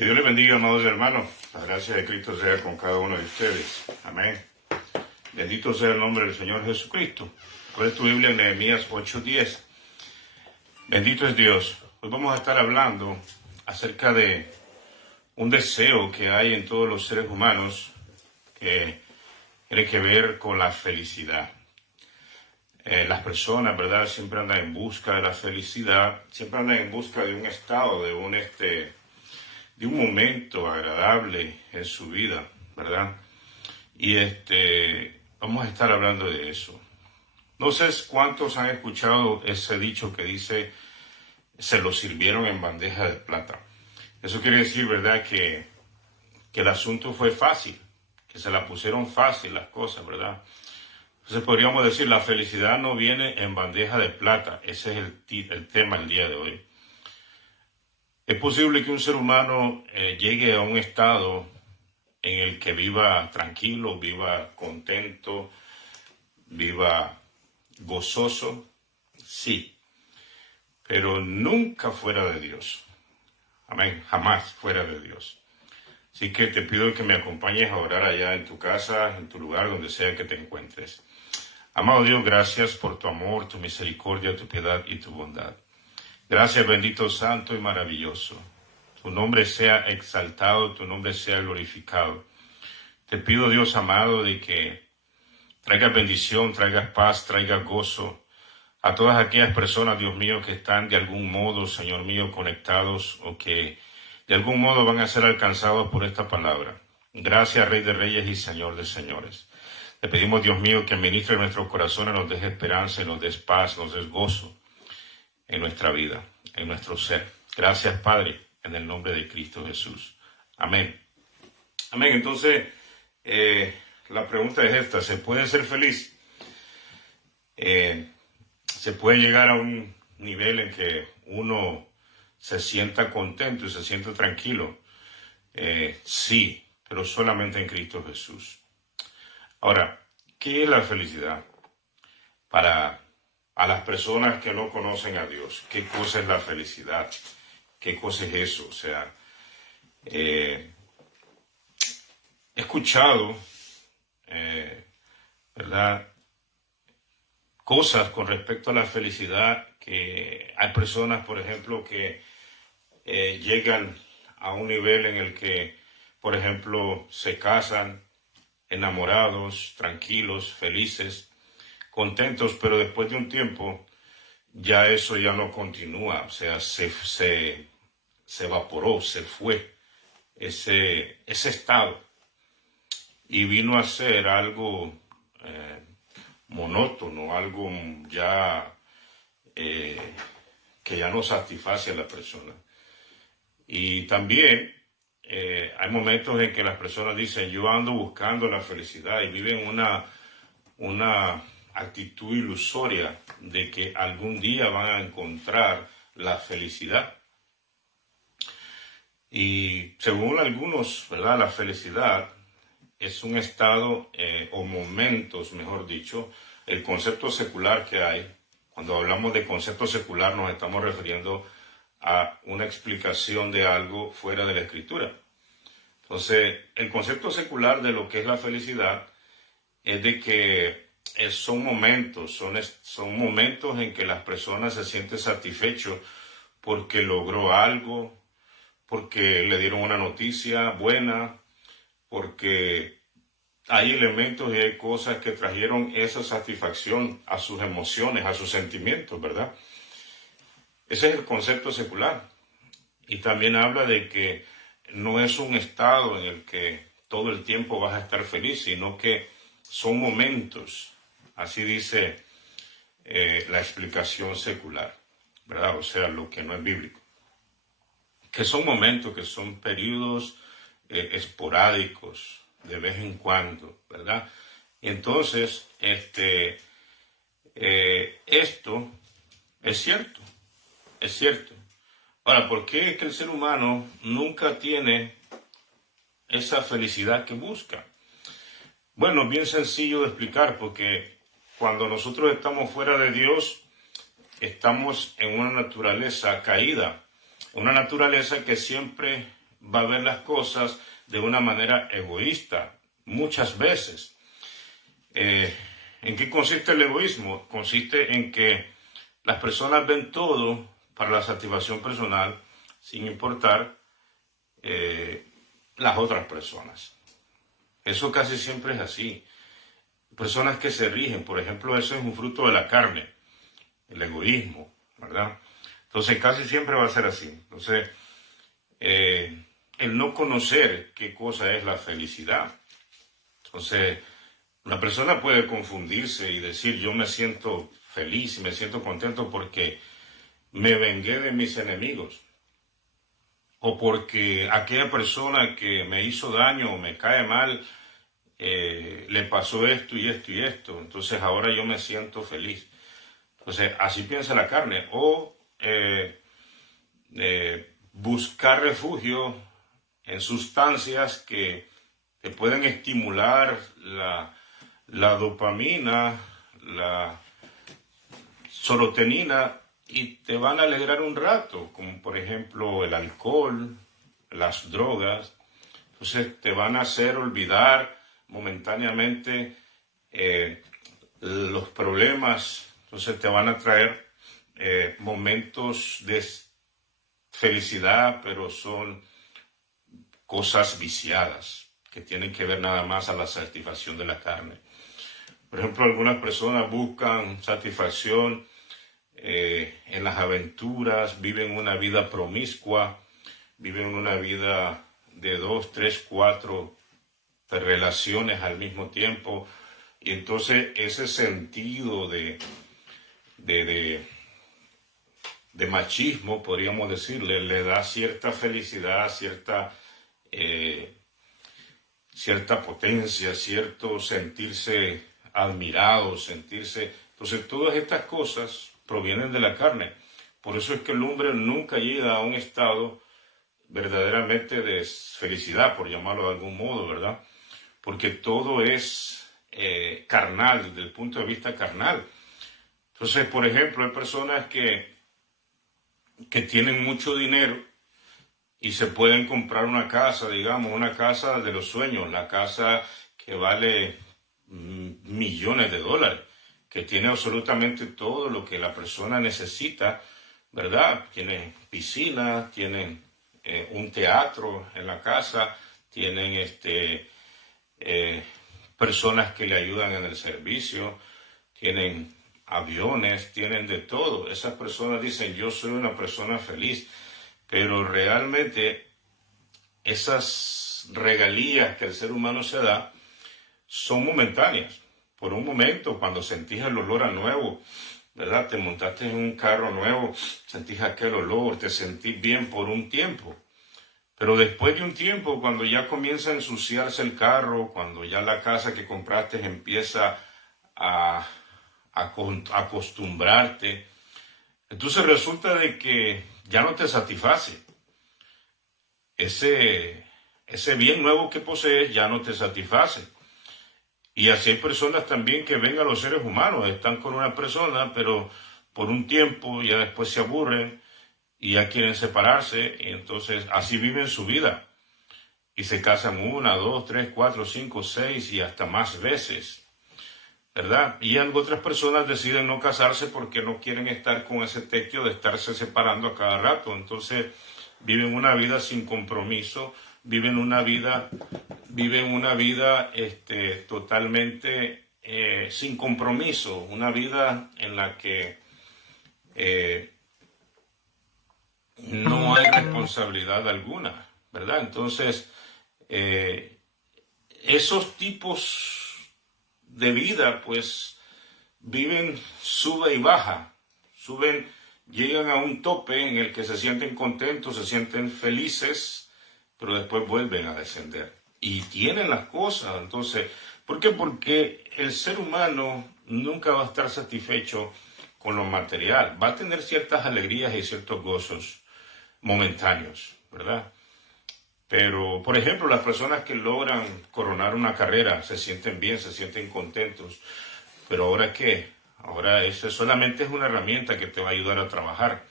Que Dios les bendiga, amados hermanos. La gracia de Cristo sea con cada uno de ustedes. Amén. Bendito sea el nombre del Señor Jesucristo. Abre tu Biblia en Nehemías 8:10. Bendito es Dios. Hoy vamos a estar hablando acerca de un deseo que hay en todos los seres humanos que tiene que ver con la felicidad. Las personas, ¿verdad?, siempre andan en busca de la felicidad, siempre andan en busca de un estado, de un momento agradable en su vida, ¿verdad? Y vamos a estar hablando de eso. No sé cuántos han escuchado ese dicho que dice, se lo sirvieron en bandeja de plata. Eso quiere decir, ¿verdad?, que el asunto fue fácil, que se la pusieron fácil las cosas, ¿verdad? Entonces podríamos decir, la felicidad no viene en bandeja de plata. Ese es el tema del día de hoy. Es posible que un ser humano llegue a un estado en el que viva tranquilo, viva contento, viva gozoso, sí, pero nunca fuera de Dios. Amén, jamás fuera de Dios. Así que te pido que me acompañes a orar allá en tu casa, en tu lugar, donde sea que te encuentres. Amado Dios, gracias por tu amor, tu misericordia, tu piedad y tu bondad. Gracias, bendito, santo y maravilloso. Tu nombre sea exaltado, tu nombre sea glorificado. Te pido, Dios amado, de que traigas bendición, traigas paz, traigas gozo a todas aquellas personas, Dios mío, que están de algún modo, Señor mío, conectados o que de algún modo van a ser alcanzados por esta palabra. Gracias, Rey de Reyes y Señor de Señores. Te pedimos, Dios mío, que ministre nuestros corazones, nos des esperanza, nos des paz, nos des gozo en nuestra vida, en nuestro ser. Gracias, Padre, en el nombre de Cristo Jesús. Amén. Amén. Entonces, la pregunta es esta: ¿se puede ser feliz? ¿Se puede llegar a un nivel en que uno se sienta contento y se sienta tranquilo? Sí, pero solamente en Cristo Jesús. Ahora, ¿qué es la felicidad? Para las personas que no conocen a Dios, ¿qué cosa es la felicidad? ¿Qué cosa es eso? O sea, he escuchado, ¿verdad?, cosas con respecto a la felicidad, que hay personas, por ejemplo, que llegan a un nivel en el que, por ejemplo, se casan enamorados, tranquilos, felices, contentos, pero después de un tiempo ya eso ya no continúa, o sea, se evaporó, se fue ese estado y vino a ser algo monótono, algo ya que ya no satisface a la persona. Y también hay momentos en que las personas dicen, yo ando buscando la felicidad, y viven una actitud ilusoria de que algún día van a encontrar la felicidad. Y según algunos, ¿verdad?, la felicidad es un estado o momentos, mejor dicho, el concepto secular que hay. Cuando hablamos de concepto secular nos estamos refiriendo a una explicación de algo fuera de la Escritura. Entonces, el concepto secular de lo que es la felicidad es de que son momentos en que las personas se sienten satisfechos porque logró algo, porque le dieron una noticia buena, porque hay elementos y hay cosas que trajeron esa satisfacción a sus emociones, a sus sentimientos, ¿verdad? Ese es el concepto secular. Y también habla de que no es un estado en el que todo el tiempo vas a estar feliz, sino que son momentos. Así dice la explicación secular, ¿verdad? O sea, lo que no es bíblico. Que son momentos, que son periodos esporádicos, de vez en cuando, ¿verdad? Entonces, esto es cierto, es cierto. Ahora, ¿por qué es que el ser humano nunca tiene esa felicidad que busca? Bueno, bien sencillo de explicar, porque cuando nosotros estamos fuera de Dios, estamos en una naturaleza caída, una naturaleza que siempre va a ver las cosas de una manera egoísta, muchas veces. ¿En qué consiste el egoísmo? Consiste en que las personas ven todo para la satisfacción personal, sin importar las otras personas. Eso casi siempre es así. Personas que se rigen, por ejemplo, eso es un fruto de la carne, el egoísmo, ¿verdad? Entonces casi siempre va a ser así. Entonces, el no conocer qué cosa es la felicidad. Entonces, una persona puede confundirse y decir, yo me siento feliz y me siento contento porque me vengué de mis enemigos, o porque aquella persona que me hizo daño o me cae mal, le pasó esto y esto y esto, entonces ahora yo me siento feliz. Entonces, así piensa la carne. O buscar refugio en sustancias que te pueden estimular la dopamina, la serotonina, y te van a alegrar un rato, como por ejemplo el alcohol, las drogas. Entonces te van a hacer olvidar momentáneamente los problemas. Entonces te van a traer momentos de felicidad, pero son cosas viciadas que tienen que ver nada más a la satisfacción de la carne. Por ejemplo, algunas personas buscan satisfacción en las aventuras, viven una vida promiscua, viven una vida de 2, 3, 4 relaciones al mismo tiempo, y entonces ese sentido de machismo, podríamos decirle, le da cierta felicidad, cierta potencia, cierto sentirse admirado, sentirse... Entonces todas estas cosas provienen de la carne. Por eso es que el hombre nunca llega a un estado verdaderamente de felicidad, por llamarlo de algún modo, ¿verdad? Porque todo es carnal, desde el punto de vista carnal. Entonces, por ejemplo, hay personas que tienen mucho dinero y se pueden comprar una casa, digamos, una casa de los sueños, la casa que vale millones de dólares, que tiene absolutamente todo lo que la persona necesita, ¿verdad? Tienen piscina, tienen un teatro en la casa, tienen personas que le ayudan en el servicio, tienen aviones, tienen de todo. Esas personas dicen, yo soy una persona feliz, pero realmente esas regalías que el ser humano se da son momentáneas. Por un momento, cuando sentís el olor a nuevo, ¿verdad? Te montaste en un carro nuevo, sentís aquel olor, te sentís bien por un tiempo. Pero después de un tiempo, cuando ya comienza a ensuciarse el carro, cuando ya la casa que compraste empieza a acostumbrarte, entonces resulta de que ya no te satisface. Ese bien nuevo que posees ya no te satisface. Y así hay personas también que ven a los seres humanos, están con una persona, pero por un tiempo ya después se aburren y ya quieren separarse, y entonces así viven su vida. Y se casan 1, 2, 3, 4, 5, 6 y hasta más veces, ¿verdad? Y otras personas deciden no casarse porque no quieren estar con ese tequio de estarse separando a cada rato. Entonces viven una vida sin compromiso, viven una vida totalmente sin compromiso, una vida en la que no hay responsabilidad alguna, ¿verdad? Entonces, esos tipos de vida, pues, viven, sube y baja, llegan a un tope en el que se sienten contentos, se sienten felices, pero después vuelven a descender. Y tienen las cosas, entonces, ¿por qué? Porque el ser humano nunca va a estar satisfecho con lo material. Va a tener ciertas alegrías y ciertos gozos momentáneos, ¿verdad? Pero, por ejemplo, las personas que logran coronar una carrera se sienten bien, se sienten contentos. Pero ¿ahora qué? Ahora eso solamente es una herramienta que te va a ayudar a trabajar.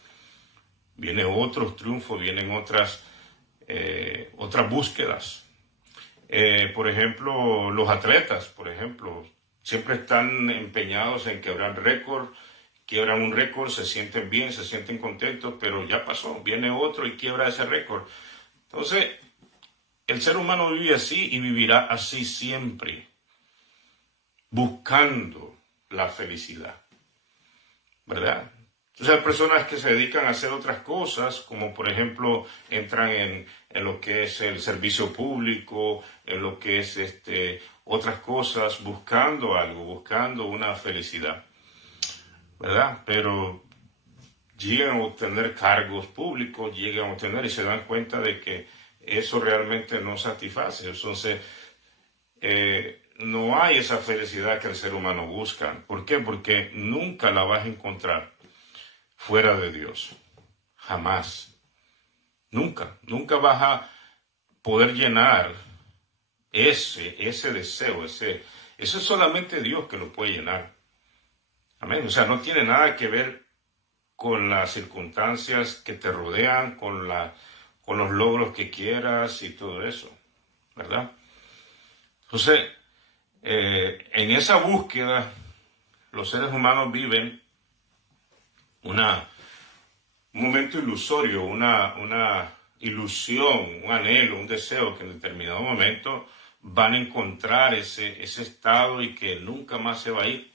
Vienen otros triunfos, vienen otras otras búsquedas. Por ejemplo, los atletas, por ejemplo, siempre están empeñados en quebrar récord, quiebran un récord, se sienten bien, se sienten contentos, pero ya pasó, viene otro y quiebra ese récord. Entonces, el ser humano vive así y vivirá así siempre, buscando la felicidad, ¿verdad? Entonces hay personas que se dedican a hacer otras cosas, como por ejemplo entran en lo que es el servicio público, en lo que es otras cosas, buscando algo, buscando una felicidad, ¿verdad? Pero llegan a obtener cargos públicos, llegan a obtener y se dan cuenta de que eso realmente no satisface. Entonces, no hay esa felicidad que el ser humano busca. ¿Por qué? Porque nunca la vas a encontrar fuera de Dios. Jamás. Nunca vas a poder llenar ese deseo, eso es solamente Dios que lo puede llenar. Amén. O sea, no tiene nada que ver con las circunstancias que te rodean, con los logros que quieras y todo eso, ¿verdad? Entonces, en esa búsqueda, los seres humanos viven un momento ilusorio, una ilusión, un anhelo, un deseo que en determinado momento van a encontrar ese estado y que nunca más se va a ir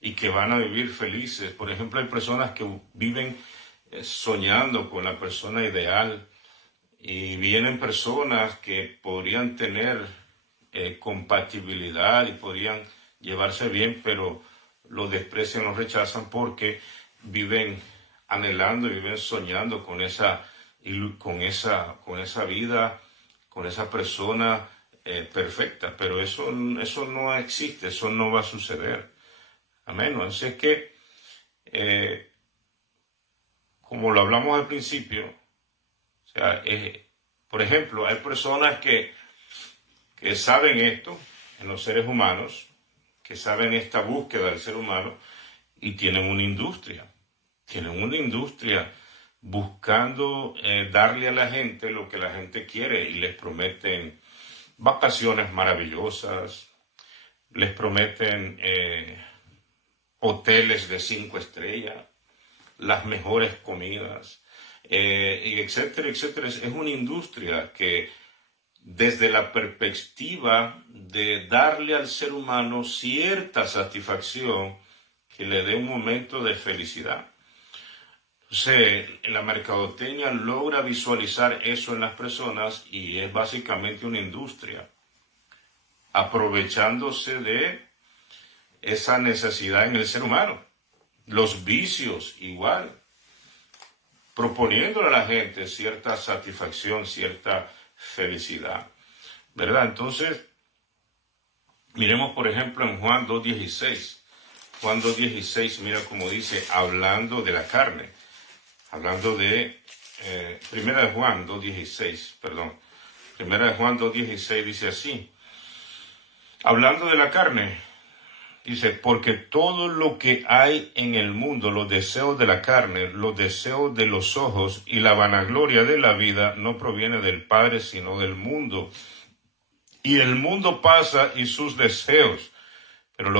y que van a vivir felices. Por ejemplo, hay personas que viven soñando con la persona ideal y vienen personas que podrían tener compatibilidad y podrían llevarse bien, pero lo desprecian, lo rechazan porque viven anhelando y viven soñando con esa vida, con esa persona perfecta, pero eso no existe, eso no va a suceder. Amén. Así es que, como lo hablamos al principio, o sea, por ejemplo, hay personas que saben esto en los seres humanos, que saben esta búsqueda del ser humano y tienen una industria. Tienen una industria buscando darle a la gente lo que la gente quiere y les prometen vacaciones maravillosas, les prometen hoteles de 5 estrellas, las mejores comidas, y etcétera, etcétera. Es una industria que desde la perspectiva de darle al ser humano cierta satisfacción que le dé un momento de felicidad. Entonces, la mercadotecnia logra visualizar eso en las personas y es básicamente una industria, aprovechándose de esa necesidad en el ser humano. Los vicios igual, proponiéndole a la gente cierta satisfacción, cierta felicidad, ¿verdad? Entonces, miremos por ejemplo en Juan 2.16. Juan 2.16, mira cómo dice, hablando de la carne, hablando de, primera de Juan 2.16, perdón, primera de Juan 2.16 dice así, hablando de la carne, dice, porque todo lo que hay en el mundo, los deseos de la carne, los deseos de los ojos y la vanagloria de la vida no proviene del Padre, sino del mundo. Y el mundo pasa y sus deseos, pero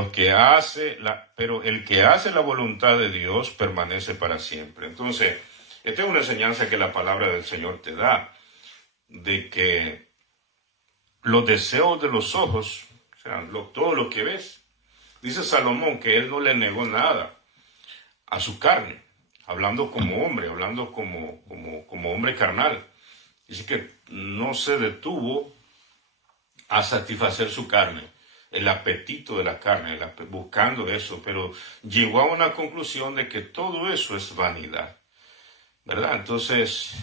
el que hace la voluntad de Dios permanece para siempre. Entonces, esta es una enseñanza que la palabra del Señor te da, de que los deseos de los ojos, o sea, todo lo que ves, dice Salomón que él no le negó nada a su carne, hablando como hombre, hablando como hombre carnal. Dice que no se detuvo a satisfacer su carne, el apetito de la carne, buscando eso, pero llegó a una conclusión de que todo eso es vanidad, ¿verdad? Entonces,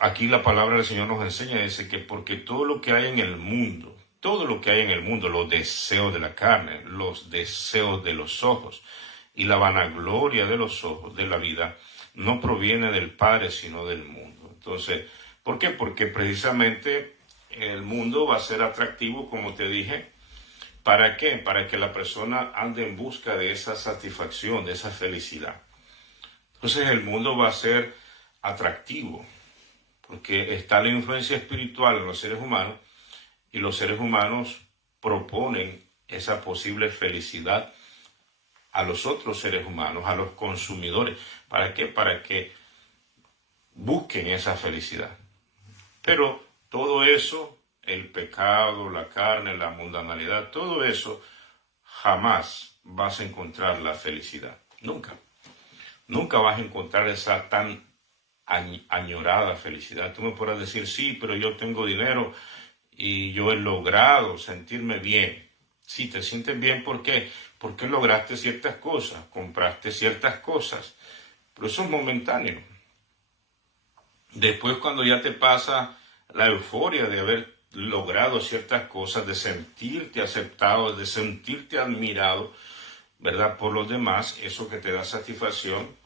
aquí la palabra del Señor nos enseña, dice que porque todo lo que hay en el mundo, los deseos de la carne, los deseos de los ojos y la vanagloria de los ojos, de la vida, no proviene del Padre, sino del mundo. Entonces, ¿por qué? Porque precisamente el mundo va a ser atractivo, como te dije. ¿Para qué? Para que la persona ande en busca de esa satisfacción, de esa felicidad. Entonces el mundo va a ser atractivo. porque está la influencia espiritual en los seres humanos y los seres humanos proponen esa posible felicidad a los otros seres humanos, a los consumidores. ¿Para qué? Para que busquen esa felicidad. Pero todo eso, el pecado, la carne, la mundanalidad, todo eso, jamás vas a encontrar la felicidad. Nunca. Nunca vas a encontrar esa tan añorada felicidad. Tú me podrás decir, sí, pero yo tengo dinero y yo he logrado sentirme bien. Sí, te sientes bien, ¿por qué? Porque lograste ciertas cosas, compraste ciertas cosas, pero eso es momentáneo. Después, cuando ya te pasa la euforia de haber logrado ciertas cosas, de sentirte aceptado, de sentirte admirado, ¿verdad? Por los demás, eso que te da satisfacción,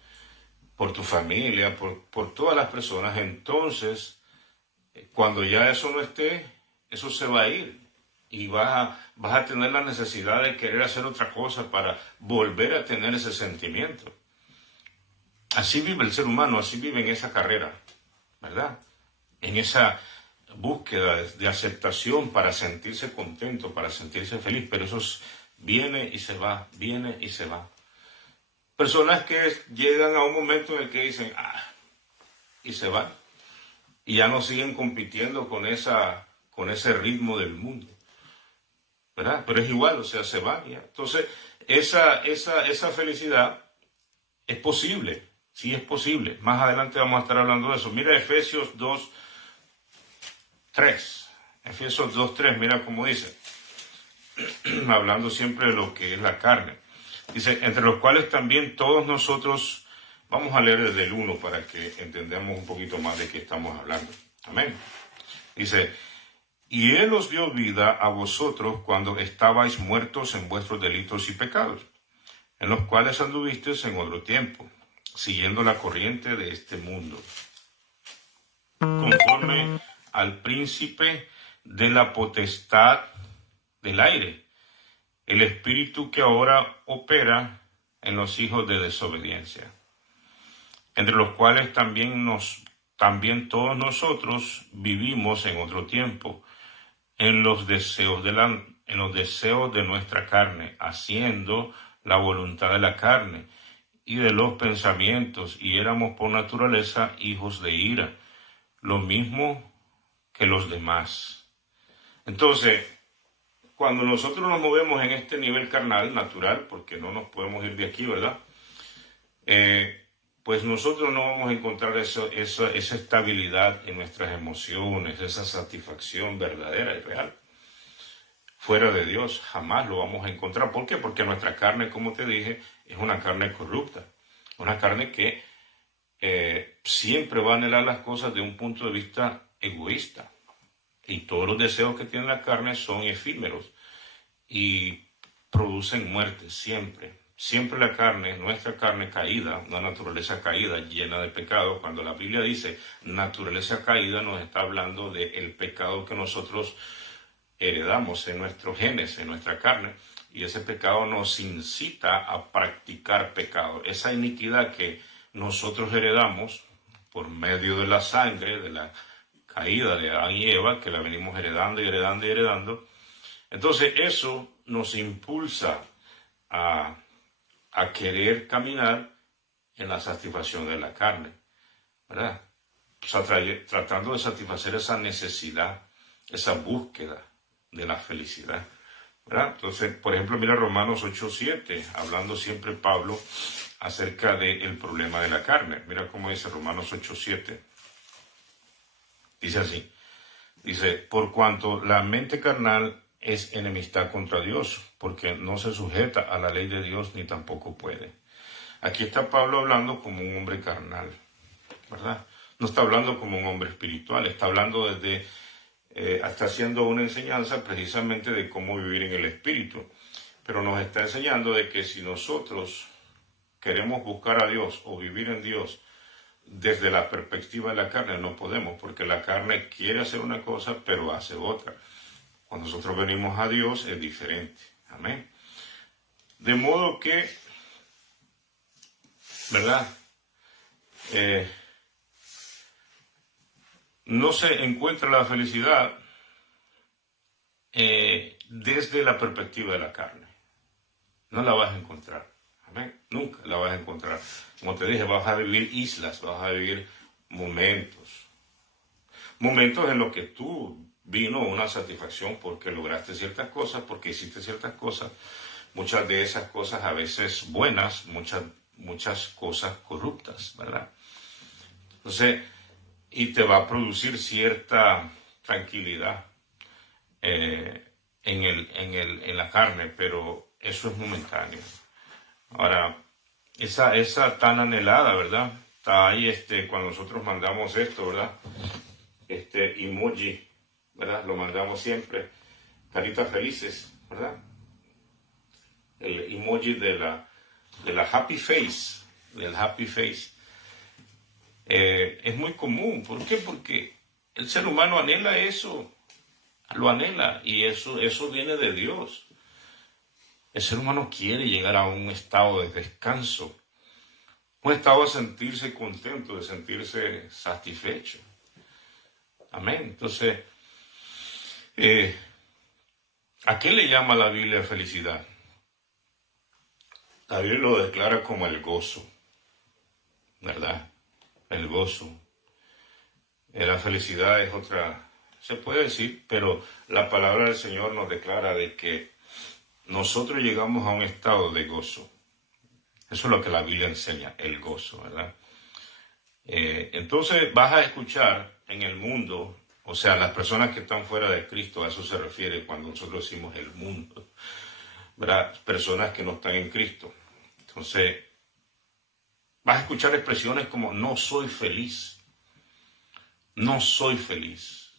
por tu familia, por todas las personas, entonces, cuando ya eso no esté, eso se va a ir. Y vas a tener la necesidad de querer hacer otra cosa para volver a tener ese sentimiento. Así vive el ser humano, así vive en esa carrera, ¿verdad? En esa búsqueda de aceptación para sentirse contento, para sentirse feliz, pero eso viene y se va, viene y se va. Personas que llegan a un momento en el que dicen, y se van, y ya no siguen compitiendo con ese ritmo del mundo, ¿verdad? Pero es igual, o sea, se van ya. Entonces, esa felicidad es posible, sí es posible. Más adelante vamos a estar hablando de eso. Mira Efesios 2:3. Efesios 2:3, mira cómo dice, hablando siempre de lo que es la carne. Dice, entre los cuales también todos nosotros, vamos a leer desde el 1 para que entendamos un poquito más de qué estamos hablando. Amén. Dice, y Él os dio vida a vosotros cuando estabais muertos en vuestros delitos y pecados, en los cuales anduvisteis en otro tiempo, siguiendo la corriente de este mundo, conforme al príncipe de la potestad del aire, el espíritu que ahora opera en los hijos de desobediencia, entre los cuales también todos nosotros vivimos en otro tiempo, en los deseos de nuestra carne, haciendo la voluntad de la carne y de los pensamientos, y éramos por naturaleza hijos de ira, lo mismo que los demás. Entonces, cuando nosotros nos movemos en este nivel carnal, natural, porque no nos podemos ir de aquí, ¿verdad? Pues nosotros no vamos a encontrar esa estabilidad en nuestras emociones, esa satisfacción verdadera y real. Fuera de Dios jamás lo vamos a encontrar. ¿Por qué? Porque nuestra carne, como te dije, es una carne corrupta. Una carne que siempre va a anhelar las cosas de un punto de vista egoísta. Y todos los deseos que tiene la carne son efímeros y producen muerte siempre. Siempre la carne, nuestra carne caída, una naturaleza caída, llena de pecado. Cuando la Biblia dice naturaleza caída, nos está hablando del pecado que nosotros heredamos en nuestros genes, en nuestra carne. Y ese pecado nos incita a practicar pecado. Esa iniquidad que nosotros heredamos por medio de la sangre, de la caída de Adán y Eva, que la venimos heredando y heredando y heredando. Entonces eso nos impulsa a querer caminar en la satisfacción de la carne, ¿verdad? O sea, tratando de satisfacer esa necesidad, esa búsqueda de la felicidad, ¿verdad? Entonces, por ejemplo, mira Romanos 8:7, hablando siempre Pablo acerca del problema de la carne. Mira cómo dice Romanos 8:7. Dice así, dice, por cuanto la mente carnal es enemistad contra Dios, porque no se sujeta a la ley de Dios ni tampoco puede. Aquí está Pablo hablando como un hombre carnal, ¿verdad? No está hablando como un hombre espiritual, está hablando está haciendo una enseñanza precisamente de cómo vivir en el espíritu. Pero nos está enseñando de que si nosotros queremos buscar a Dios o vivir en Dios desde la perspectiva de la carne, no podemos, porque la carne quiere hacer una cosa, pero hace otra. Cuando nosotros venimos a Dios es diferente. Amén. De modo que, ¿verdad? no se encuentra la felicidad desde la perspectiva de la carne. No la vas a encontrar. Amén. Nunca la vas a encontrar. Como te dije, vas a vivir islas, vas a vivir momentos. Momentos en los que tú vino una satisfacción porque lograste ciertas cosas, porque hiciste ciertas cosas. Muchas de esas cosas a veces buenas, muchas cosas corruptas, ¿verdad? Entonces, y te va a producir cierta tranquilidad en la carne, pero eso es momentáneo. Ahora, esa tan anhelada, ¿verdad? Está ahí cuando nosotros mandamos esto, ¿verdad? Este emoji, ¿verdad? Lo mandamos siempre, caritas felices, ¿verdad? El emoji de la happy face, del happy face. Es muy común. ¿Por qué? Porque el ser humano anhela eso, lo anhela, y eso viene de Dios. El ser humano quiere llegar a un estado de descanso, un estado de sentirse contento, de sentirse satisfecho. Amén. Entonces, ¿a qué le llama la Biblia felicidad? La Biblia lo declara como el gozo, ¿verdad? El gozo. La felicidad es otra, se puede decir, pero la palabra del Señor nos declara de que nosotros llegamos a un estado de gozo. Eso es lo que la Biblia enseña, el gozo, ¿verdad? Entonces vas a escuchar en el mundo, o sea, las personas que están fuera de Cristo, a eso se refiere cuando nosotros decimos el mundo, ¿verdad? Personas que no están en Cristo. Entonces, vas a escuchar expresiones como no soy feliz, no soy feliz.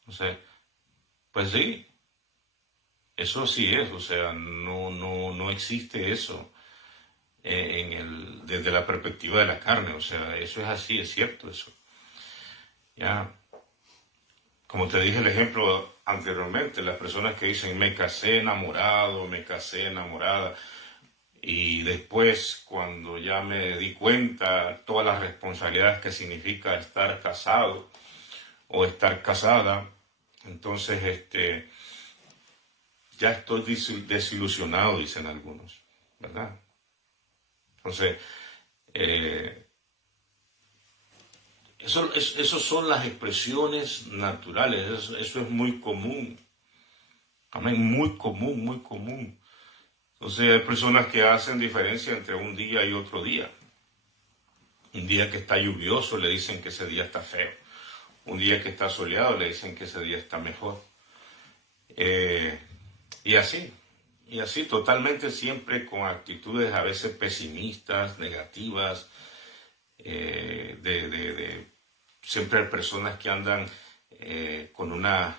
Entonces, pues sí, eso sí es, o sea, no existe eso desde la perspectiva de la carne, o sea, eso es así, es cierto eso. Ya, como te dije el ejemplo anteriormente, las personas que dicen me casé enamorado, me casé enamorada, y después cuando ya me di cuenta todas las responsabilidades que significa estar casado o estar casada, entonces ya estoy desilusionado, dicen algunos, ¿verdad? Entonces, eso son las expresiones naturales, eso es muy común, amén, muy común, muy común. Entonces hay personas que hacen diferencia entre un día y otro día. Un día que está lluvioso le dicen que ese día está feo. Un día que está soleado le dicen que ese día está mejor. Y así totalmente siempre con actitudes a veces pesimistas, negativas, siempre hay personas que andan con una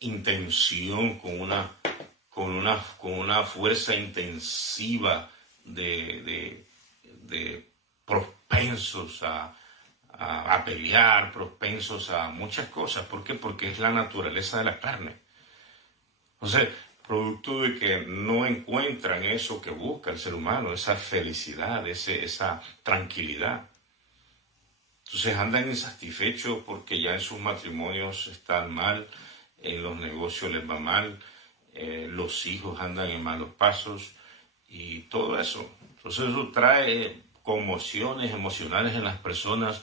intención, con una fuerza intensiva de propensos a pelear, propensos a muchas cosas. ¿Por qué? Porque es la naturaleza de la carne. Entonces, producto de que no encuentran eso que busca el ser humano, esa felicidad, esa tranquilidad. Entonces andan insatisfechos porque ya en sus matrimonios están mal, en los negocios les va mal, los hijos andan en malos pasos y todo eso. Entonces eso trae conmociones emocionales en las personas,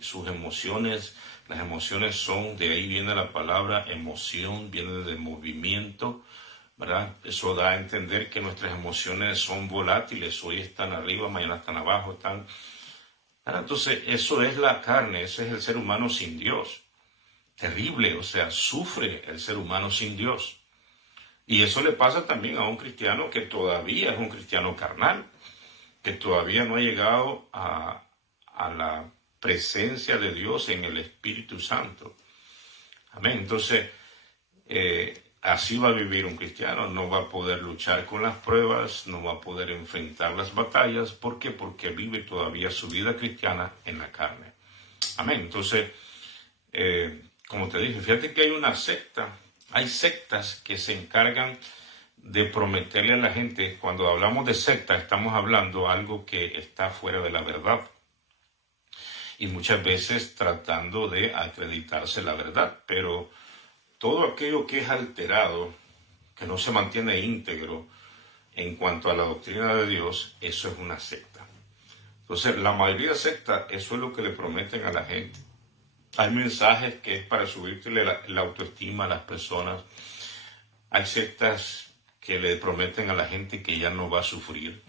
sus emociones, las emociones son, de ahí viene la palabra emoción, viene de movimiento, ¿verdad? Eso da a entender que nuestras emociones son volátiles, hoy están arriba, mañana están abajo, están... Entonces, eso es la carne, ese es el ser humano sin Dios. Terrible, o sea, sufre el ser humano sin Dios. Y eso le pasa también a un cristiano que todavía es un cristiano carnal, que todavía no ha llegado a la presencia de Dios en el Espíritu Santo. Amén. Entonces, así va a vivir un cristiano, no va a poder luchar con las pruebas, no va a poder enfrentar las batallas. ¿Por qué? Porque vive todavía su vida cristiana en la carne. Amén. Entonces, como te dije, fíjate que hay sectas que se encargan de prometerle a la gente. Cuando hablamos de secta, estamos hablando de algo que está fuera de la verdad. y muchas veces tratando de acreditarse la verdad. Pero todo aquello que es alterado, que no se mantiene íntegro en cuanto a la doctrina de Dios, eso es una secta. Entonces, la mayoría de sectas, eso es lo que le prometen a la gente. Hay mensajes que es para subirte la autoestima a las personas. Hay sectas que le prometen a la gente que ya no va a sufrir.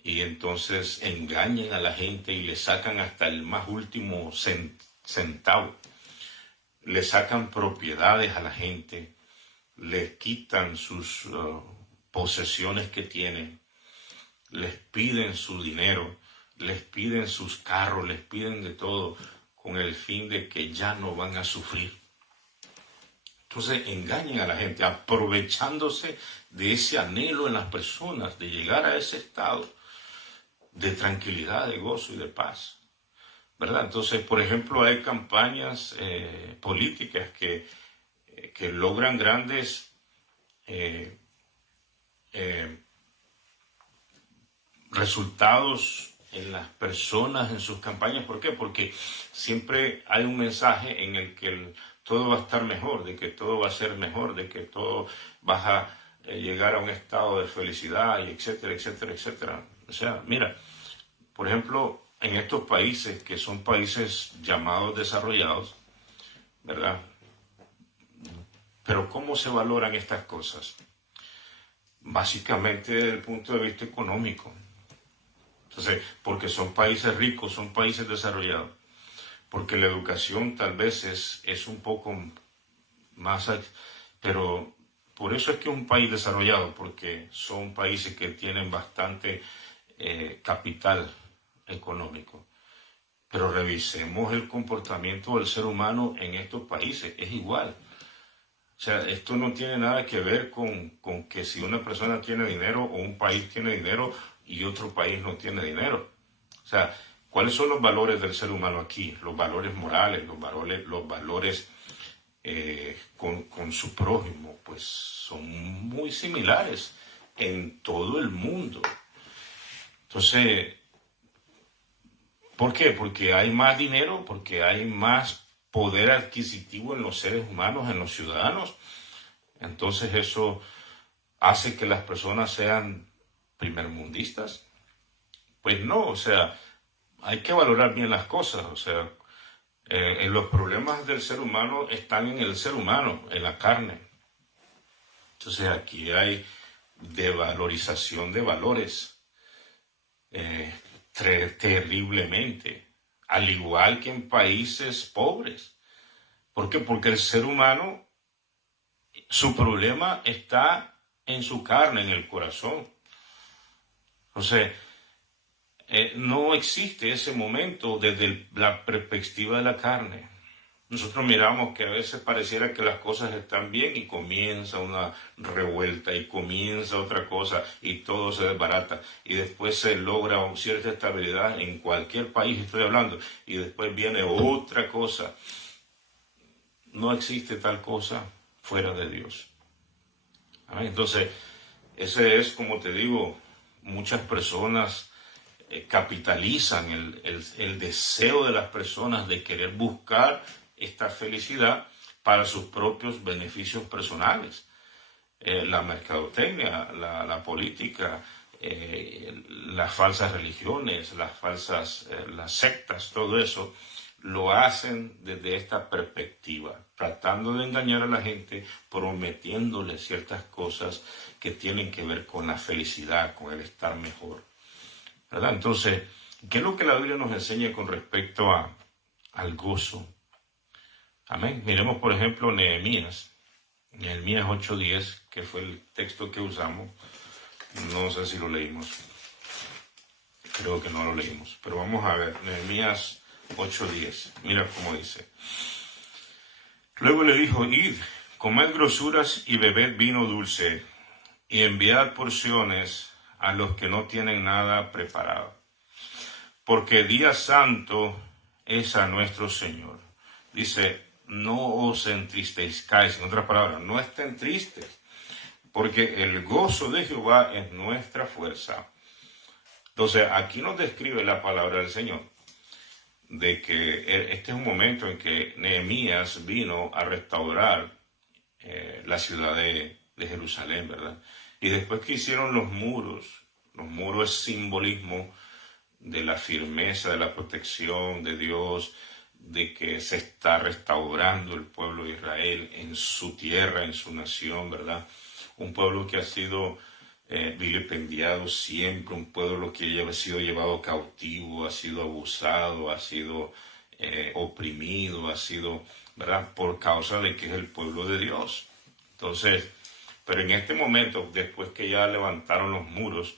Y entonces engañan a la gente y le sacan hasta el más último centavo. Le sacan propiedades a la gente. Les quitan sus posesiones que tienen. Les piden su dinero. Les piden sus carros. Les piden de todo con el fin de que ya no van a sufrir. Entonces engañan a la gente aprovechándose de ese anhelo en las personas de llegar a ese estado de tranquilidad, de gozo y de paz, ¿verdad? Entonces, por ejemplo, hay campañas políticas que logran grandes resultados en las personas, en sus campañas. ¿Por qué? Porque siempre hay un mensaje en el que todo va a estar mejor, de que todo va a ser mejor, de que todo va a llegar a un estado de felicidad, y etcétera, etcétera, etcétera. O sea, mira, por ejemplo, en estos países que son países llamados desarrollados, ¿verdad? Pero ¿cómo se valoran estas cosas? Básicamente desde el punto de vista económico. Entonces, porque son países ricos, son países desarrollados. Porque la educación tal vez es un poco más, pero por eso es que es un país desarrollado, porque son países que tienen bastante capital económico. Pero revisemos el comportamiento del ser humano en estos países, es igual. O sea, esto no tiene nada que ver con que si una persona tiene dinero o un país tiene dinero y otro país no tiene dinero. O sea, ¿cuáles son los valores del ser humano aquí? Los valores morales, los valores con su prójimo, pues son muy similares en todo el mundo. Entonces, ¿por qué? Porque hay más dinero, porque hay más poder adquisitivo en los seres humanos, en los ciudadanos. Entonces eso hace que las personas sean primermundistas. Pues no, o sea, hay que valorar bien las cosas. O sea, los problemas del ser humano están en el ser humano, en la carne. Entonces aquí hay devalorización de valores terriblemente, al igual que en países pobres. ¿Por qué? Porque el ser humano, su problema está en su carne, en el corazón. Entonces, no existe ese momento desde la perspectiva de la carne. Nosotros miramos que a veces pareciera que las cosas están bien y comienza una revuelta y comienza otra cosa y todo se desbarata y después se logra cierta estabilidad en cualquier país, estoy hablando, y después viene otra cosa. No existe tal cosa fuera de Dios. Entonces, ese es, como te digo, muchas personas capitalizan el deseo de las personas de querer buscar esta felicidad para sus propios beneficios personales. La mercadotecnia, la política, las falsas religiones, las sectas, todo eso lo hacen desde esta perspectiva, tratando de engañar a la gente, prometiéndole ciertas cosas que tienen que ver con la felicidad, con el estar mejor, ¿verdad? Entonces, ¿qué es lo que la Biblia nos enseña con respecto al gozo? Amén. Miremos, por ejemplo, Nehemías 8:10, que fue el texto que usamos. No sé si lo leímos. Creo que no lo leímos. Pero vamos a ver, Nehemías 8:10. Mira cómo dice. Luego le dijo, id, comed grosuras y bebed vino dulce, y enviad porciones a los que no tienen nada preparado. Porque día santo es a nuestro Señor. Dice, no os entristezcáis, en otras palabras, no estén tristes, porque el gozo de Jehová es nuestra fuerza. Entonces, aquí nos describe la palabra del Señor. de que este es un momento en que Nehemías vino a restaurar la ciudad de Jerusalén, ¿verdad? Y después que hicieron los muros es simbolismo de la firmeza, de la protección de Dios, de que se está restaurando el pueblo de Israel en su tierra, en su nación, ¿verdad? Un pueblo que ha sido vilipendiado siempre, un pueblo que ha sido llevado cautivo, ha sido abusado, ha sido oprimido, ha sido, ¿verdad? Por causa de que es el pueblo de Dios. Entonces, pero en este momento, después que ya levantaron los muros,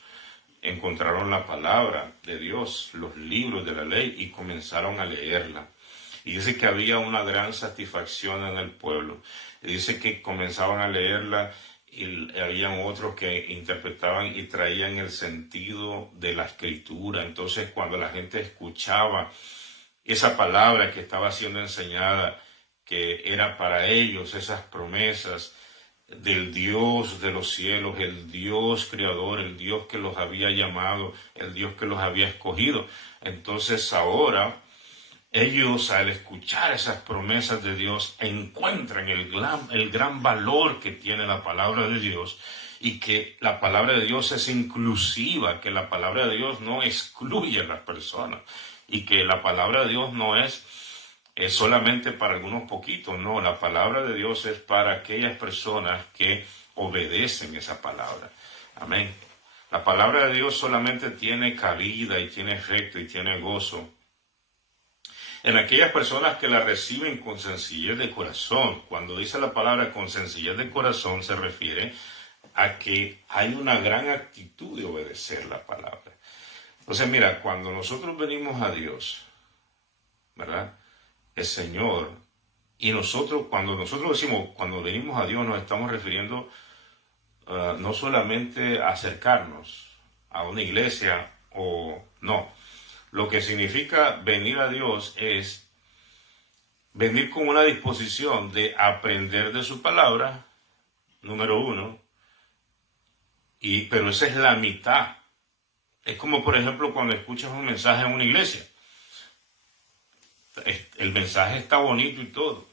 encontraron la palabra de Dios, los libros de la ley, y comenzaron a leerla. Y dice que había una gran satisfacción en el pueblo. Y dice que comenzaban a leerla y habían otros que interpretaban y traían el sentido de la escritura. Entonces, cuando la gente escuchaba esa palabra que estaba siendo enseñada, que era para ellos esas promesas del Dios de los cielos, el Dios creador, el Dios que los había llamado, el Dios que los había escogido. Entonces ahora ellos, al escuchar esas promesas de Dios, encuentran el gran valor que tiene la palabra de Dios, y que la palabra de Dios es inclusiva, que la palabra de Dios no excluye a las personas, y que la palabra de Dios no es solamente para algunos poquitos. No, la palabra de Dios es para aquellas personas que obedecen esa palabra. Amén. La palabra de Dios solamente tiene cabida y tiene efecto y tiene gozo en aquellas personas que la reciben con sencillez de corazón. Cuando dice la palabra con sencillez de corazón, se refiere a que hay una gran actitud de obedecer la palabra. Entonces, mira, cuando nosotros venimos a Dios, ¿verdad? El Señor, y nosotros, cuando nosotros decimos, cuando venimos a Dios, nos estamos refiriendo no solamente a acercarnos a una iglesia o no. Lo que significa venir a Dios es venir con una disposición de aprender de su palabra, número uno, pero esa es la mitad. Es como, por ejemplo, cuando escuchas un mensaje en una iglesia. El mensaje está bonito y todo,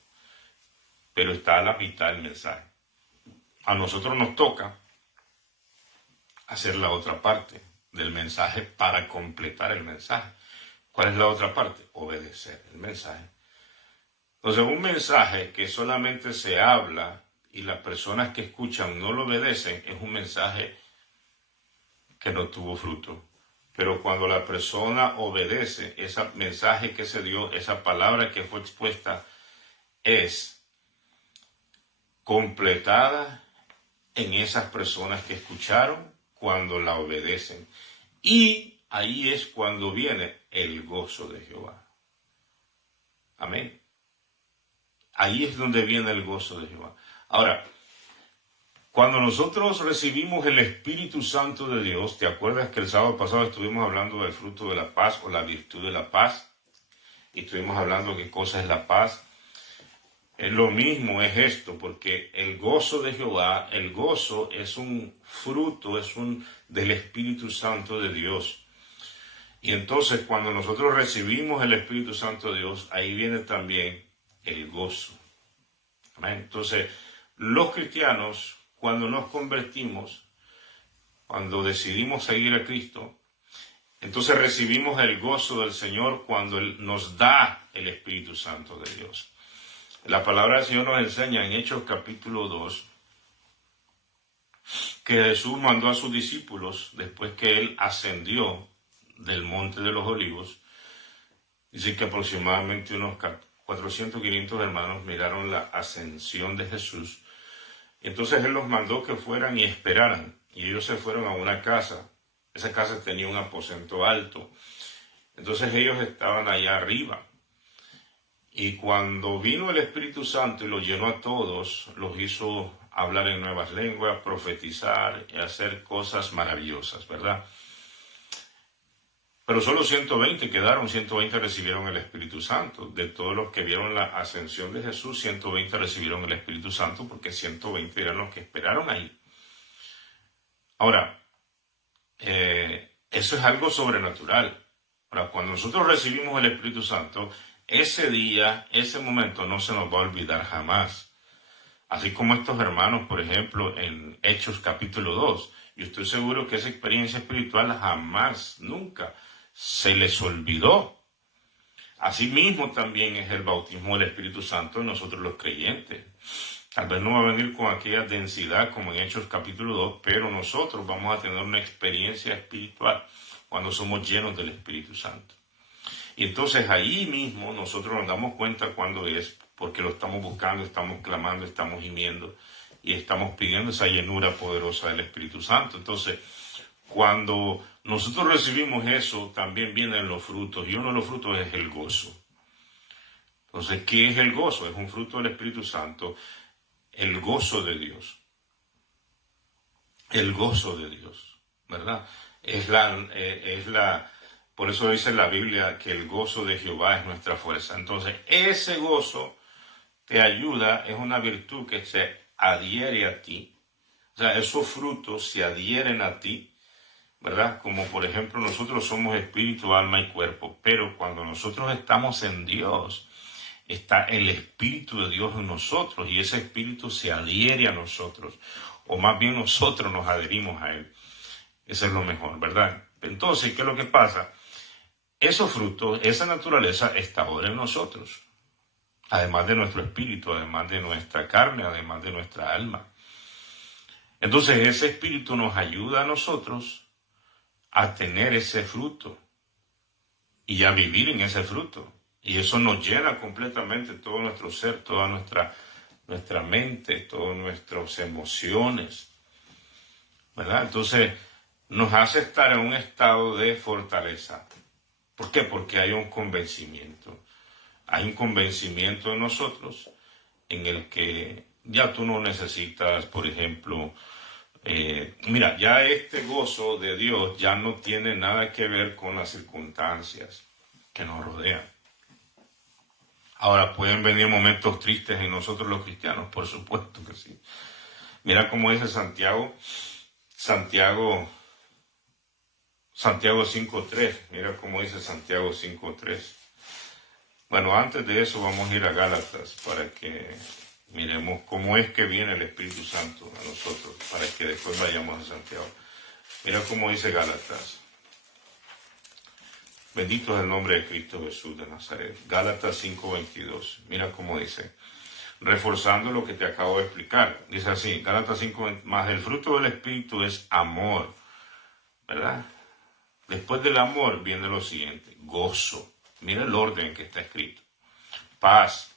pero está a la mitad del mensaje. A nosotros nos toca hacer la otra parte del mensaje para completar el mensaje. ¿Cuál es la otra parte? Obedecer el mensaje. Entonces, un mensaje que solamente se habla y las personas que escuchan no lo obedecen es un mensaje que no tuvo fruto. Pero cuando la persona obedece, ese mensaje que se dio, esa palabra que fue expuesta, es completada en esas personas que escucharon cuando la obedecen. Y ahí es cuando viene el gozo de Jehová. Amén. Ahí es donde viene el gozo de Jehová. Ahora, cuando nosotros recibimos el Espíritu Santo de Dios, ¿te acuerdas que el sábado pasado estuvimos hablando del fruto de la paz o la virtud de la paz? Y estuvimos hablando de qué cosa es la paz. Lo mismo es esto, porque el gozo de Jehová, el gozo es un fruto, del Espíritu Santo de Dios. Y entonces cuando nosotros recibimos el Espíritu Santo de Dios, ahí viene también el gozo. Amén. Entonces, los cristianos, cuando nos convertimos, cuando decidimos seguir a Cristo, entonces recibimos el gozo del Señor cuando Él nos da el Espíritu Santo de Dios. La palabra del Señor nos enseña en Hechos capítulo 2 que Jesús mandó a sus discípulos, después que Él ascendió del Monte de los Olivos, dice que aproximadamente unos 400, 500 hermanos miraron la ascensión de Jesús. Entonces Él los mandó que fueran y esperaran. Y ellos se fueron a una casa. Esa casa tenía un aposento alto. Entonces ellos estaban allá arriba. Y cuando vino el Espíritu Santo y los llenó a todos, los hizo hablar en nuevas lenguas, profetizar y hacer cosas maravillosas, ¿verdad? Pero solo 120 quedaron, 120 recibieron el Espíritu Santo. De todos los que vieron la ascensión de Jesús, 120 recibieron el Espíritu Santo porque 120 eran los que esperaron ahí. Ahora, eso es algo sobrenatural. Ahora, cuando nosotros recibimos el Espíritu Santo, ese día, ese momento no se nos va a olvidar jamás. Así como estos hermanos, por ejemplo, en Hechos capítulo 2, yo estoy seguro que esa experiencia espiritual jamás, nunca se les olvidó. Asimismo también es el bautismo del Espíritu Santo en nosotros los creyentes. Tal vez no va a venir con aquella densidad como en Hechos capítulo 2, pero nosotros vamos a tener una experiencia espiritual cuando somos llenos del Espíritu Santo. Y entonces ahí mismo nosotros nos damos cuenta cuando es, porque lo estamos buscando, estamos clamando, estamos gimiendo y estamos pidiendo esa llenura poderosa del Espíritu Santo. Entonces, cuando nosotros recibimos eso, también vienen los frutos, y uno de los frutos es el gozo. Entonces, ¿qué es el gozo? Es un fruto del Espíritu Santo, el gozo de Dios. El gozo de Dios, ¿verdad? Por eso dice la Biblia que el gozo de Jehová es nuestra fuerza. Entonces, ese gozo te ayuda, es una virtud que se adhiere a ti. O sea, esos frutos se adhieren a ti, ¿verdad? Como por ejemplo nosotros somos espíritu, alma y cuerpo, pero cuando nosotros estamos en Dios, está el Espíritu de Dios en nosotros y ese Espíritu se adhiere a nosotros, o más bien nosotros nos adherimos a Él. Eso es lo mejor, ¿verdad? Entonces, ¿qué es lo que pasa? Esos frutos, esa naturaleza está ahora en nosotros, además de nuestro espíritu, además de nuestra carne, además de nuestra alma. Entonces, ese espíritu nos ayuda a nosotros a tener ese fruto y a vivir en ese fruto. Y eso nos llena completamente todo nuestro ser, toda nuestra mente, todas nuestras emociones, ¿verdad? Entonces, nos hace estar en un estado de fortaleza. ¿Por qué? Porque hay un convencimiento. Hay un convencimiento en nosotros en el que ya tú no necesitas, por ejemplo, mira, ya este gozo de Dios ya no tiene nada que ver con las circunstancias que nos rodean. Ahora, ¿pueden venir momentos tristes en nosotros los cristianos? Por supuesto que sí. Mira cómo dice Santiago 5.3. Mira cómo dice Santiago 5.3. Bueno, antes de eso vamos a ir a Gálatas para que miremos cómo es que viene el Espíritu Santo a nosotros, para que después vayamos a Santiago. Mira cómo dice Gálatas. Bendito es el nombre de Cristo Jesús de Nazaret. Gálatas 5.22. Mira cómo dice. Reforzando lo que te acabo de explicar. Dice así, Gálatas 5, más el fruto del Espíritu es amor, ¿verdad? Después del amor viene lo siguiente, gozo. Mira el orden que está escrito. Paz.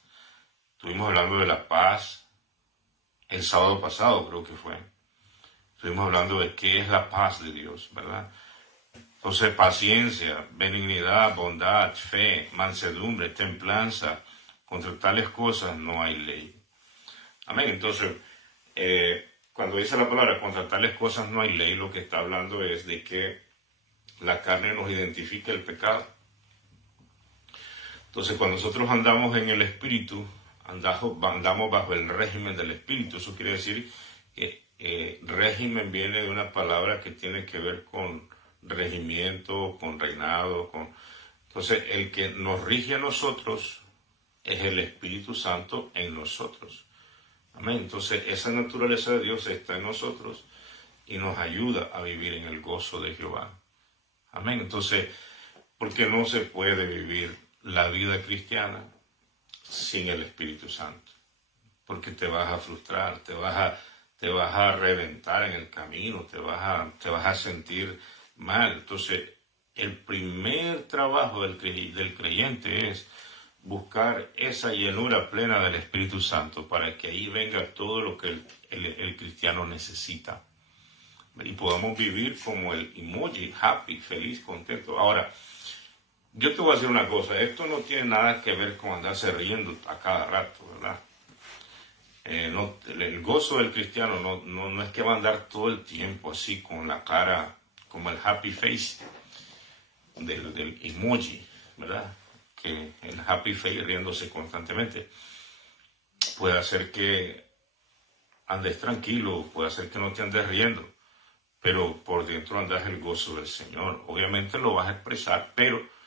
Estuvimos hablando de la paz el sábado pasado, creo que fue. Estuvimos hablando de qué es la paz de Dios, ¿verdad? Entonces, paciencia, benignidad, bondad, fe, mansedumbre, templanza. Contra tales cosas no hay ley. Amén. Entonces, cuando dice la palabra contra tales cosas no hay ley, lo que está hablando es de que la carne nos identifica el pecado. Entonces, cuando nosotros andamos en el Espíritu, andamos bajo el régimen del Espíritu. Eso quiere decir que régimen viene de una palabra que tiene que ver con regimiento, con reinado. Entonces, el que nos rige a nosotros es el Espíritu Santo en nosotros. Amén. Entonces, esa naturaleza de Dios está en nosotros y nos ayuda a vivir en el gozo de Jehová. Amén. Entonces, porque no se puede vivir la vida cristiana sin el Espíritu Santo, porque te vas a frustrar, te vas a reventar en el camino, te vas a sentir mal. Entonces, el primer trabajo del creyente es buscar esa llenura plena del Espíritu Santo para que ahí venga todo lo que el cristiano necesita y podamos vivir como el emoji, happy, feliz, contento. Ahora, yo te voy a decir una cosa, esto no tiene nada que ver con andarse riendo a cada rato, ¿verdad? El gozo del cristiano no es que va a andar todo el tiempo así con la cara, como el happy face del emoji, ¿verdad? Que el happy face riéndose constantemente puede hacer que andes tranquilo, puede hacer que no te andes riendo, pero por dentro andas el gozo del Señor. Obviamente lo vas a expresar, pero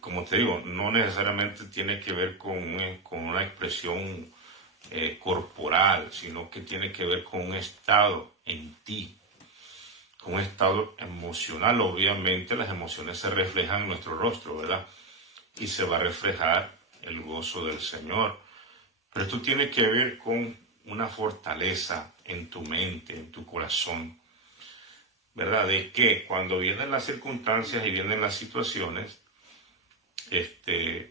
como te digo, no necesariamente tiene que ver con una expresión corporal, sino que tiene que ver con un estado en ti, con un estado emocional. Obviamente las emociones se reflejan en nuestro rostro, ¿verdad? Y se va a reflejar el gozo del Señor. Pero esto tiene que ver con una fortaleza en tu mente, en tu corazón, ¿verdad? De que cuando vienen las circunstancias y vienen las situaciones,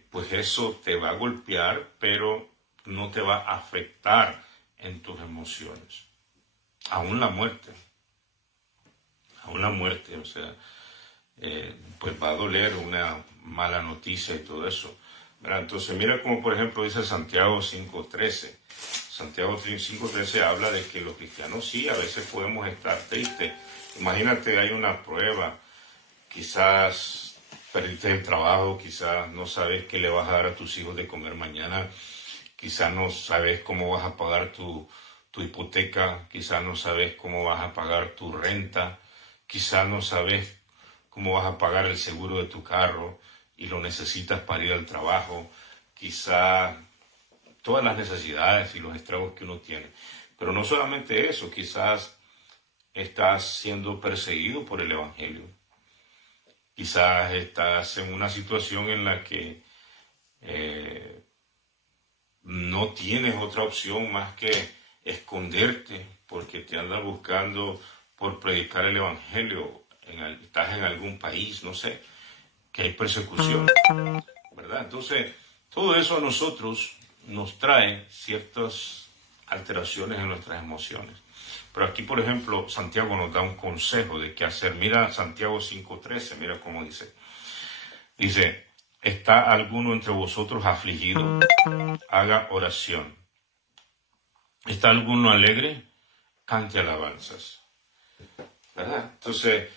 pues eso te va a golpear, pero no te va a afectar en tus emociones. Aún la muerte, o sea, pues va a doler una mala noticia y todo eso, ¿verdad? Entonces mira como por ejemplo dice Santiago 5:13. Santiago 5:13 habla de que los cristianos sí, a veces podemos estar tristes. Imagínate, hay una prueba, quizás perdiste el trabajo, quizás no sabes qué le vas a dar a tus hijos de comer mañana, quizás no sabes cómo vas a pagar tu hipoteca, quizás no sabes cómo vas a pagar tu renta, quizás no sabes cómo vas a pagar el seguro de tu carro y lo necesitas para ir al trabajo, quizás todas las necesidades y los estragos que uno tiene. Pero no solamente eso, quizás estás siendo perseguido por el Evangelio. Quizás estás en una situación en la que no tienes otra opción más que esconderte porque te andan buscando por predicar el Evangelio. Estás en algún país, no sé, que hay persecución, ¿verdad? Entonces, todo eso a nosotros nos trae ciertas alteraciones en nuestras emociones. Pero aquí, por ejemplo, Santiago nos da un consejo de qué hacer. Mira Santiago 5:13, mira cómo dice. Dice, ¿está alguno entre vosotros afligido? Haga oración. ¿Está alguno alegre? Cante alabanzas. ¿Verdad? Entonces,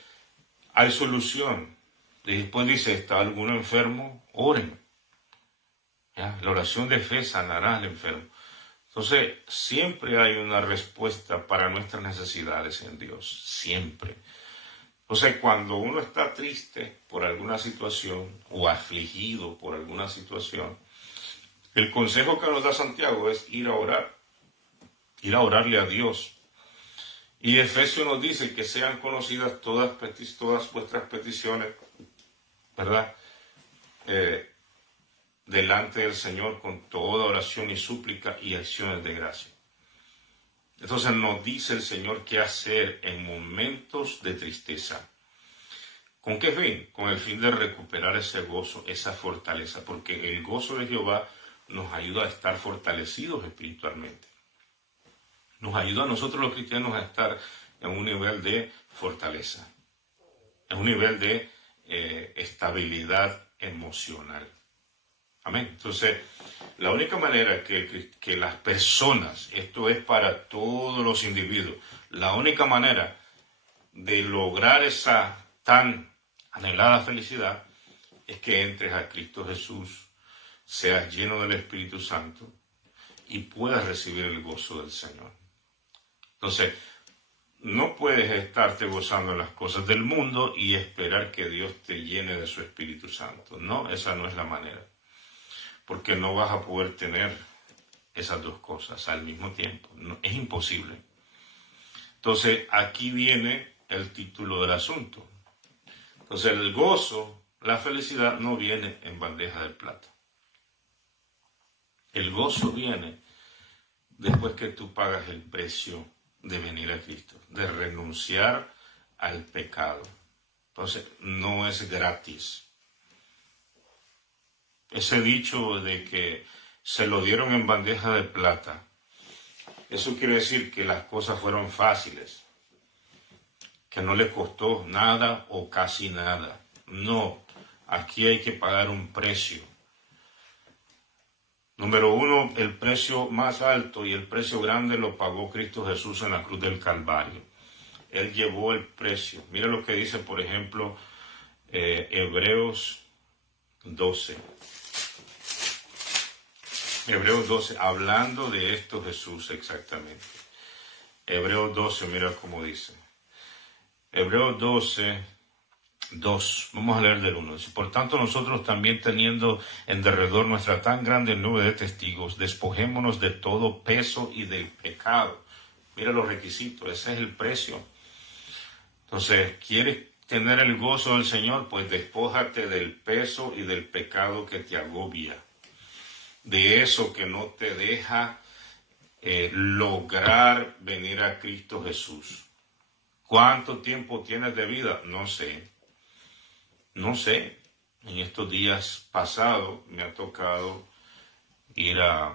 hay solución. Y después dice, ¿está alguno enfermo? Oren. ¿Ya? La oración de fe sanará al enfermo. Entonces, siempre hay una respuesta para nuestras necesidades en Dios. Siempre. Entonces, cuando uno está triste por alguna situación o afligido por alguna situación, el consejo que nos da Santiago es ir a orar, ir a orarle a Dios. Y Efesios nos dice que sean conocidas todas vuestras peticiones, ¿verdad? Delante del Señor con toda oración y súplica y acciones de gracia. Entonces nos dice el Señor qué hacer en momentos de tristeza. ¿Con qué fin? Con el fin de recuperar ese gozo, esa fortaleza, porque el gozo de Jehová nos ayuda a estar fortalecidos espiritualmente. Nos ayuda a nosotros los cristianos a estar en un nivel de fortaleza, en un nivel de estabilidad emocional. Amén. Entonces, la única manera que las personas, esto es para todos los individuos, la única manera de lograr esa tan anhelada felicidad es que entres a Cristo Jesús, seas lleno del Espíritu Santo y puedas recibir el gozo del Señor. Entonces, no puedes estarte gozando en las cosas del mundo y esperar que Dios te llene de su Espíritu Santo. No, esa no es la manera. Porque no vas a poder tener esas dos cosas al mismo tiempo. No, es imposible. Entonces, aquí viene el título del asunto. Entonces, el gozo, la felicidad no viene en bandeja de plata. El gozo viene después que tú pagas el precio de venir a Cristo, de renunciar al pecado. Entonces, no es gratis. Ese dicho de que se lo dieron en bandeja de plata, eso quiere decir que las cosas fueron fáciles, que no le costó nada o casi nada. No, aquí hay que pagar un precio. Número uno, el precio más alto y el precio grande lo pagó Cristo Jesús en la cruz del Calvario. Él llevó el precio. Mira lo que dice, por ejemplo, Hebreos 12. Hebreos 12, hablando de esto Jesús exactamente. Hebreos 12, mira cómo dice. Hebreos 12, 2. Vamos a leer del 1. Por tanto, nosotros también teniendo en derredor nuestra tan grande nube de testigos, despojémonos de todo peso y del pecado. Mira los requisitos, ese es el precio. Entonces, ¿quieres tener el gozo del Señor? Pues despójate del peso y del pecado que te agobia. De eso que no te deja lograr venir a Cristo Jesús. ¿Cuánto tiempo tienes de vida? No sé. No sé. En estos días pasados me ha tocado ir a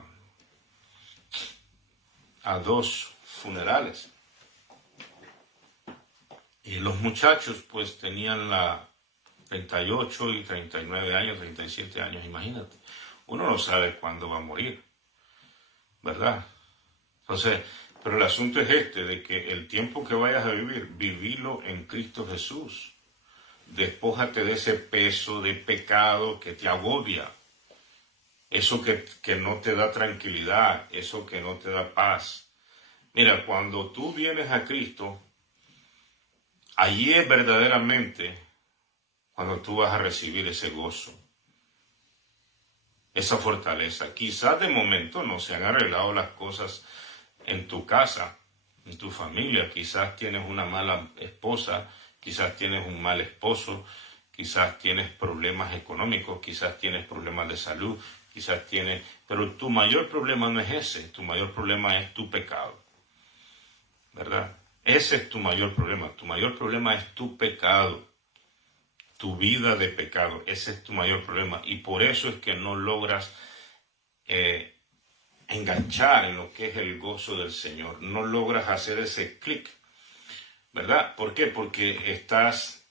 2 funerales. Y los muchachos pues tenían 38 y 39 años, 37 años, imagínate. Uno no sabe cuándo va a morir, ¿verdad? Entonces, pero el asunto es de que el tiempo que vayas a vivir, vivirlo en Cristo Jesús. Despójate de ese peso de pecado que te agobia, eso que no te da tranquilidad, eso que no te da paz. Mira, cuando tú vienes a Cristo, allí es verdaderamente cuando tú vas a recibir ese gozo, esa fortaleza. Quizás de momento no se han arreglado las cosas en tu casa, en tu familia. Quizás tienes una mala esposa, quizás tienes un mal esposo, quizás tienes problemas económicos, quizás tienes problemas de salud, pero tu mayor problema no es ese, tu mayor problema es tu pecado, ¿verdad? Ese es tu mayor problema es tu pecado, tu vida de pecado, ese es tu mayor problema, y por eso es que no logras enganchar en lo que es el gozo del Señor, no logras hacer ese clic, ¿verdad? ¿Por qué? Porque estás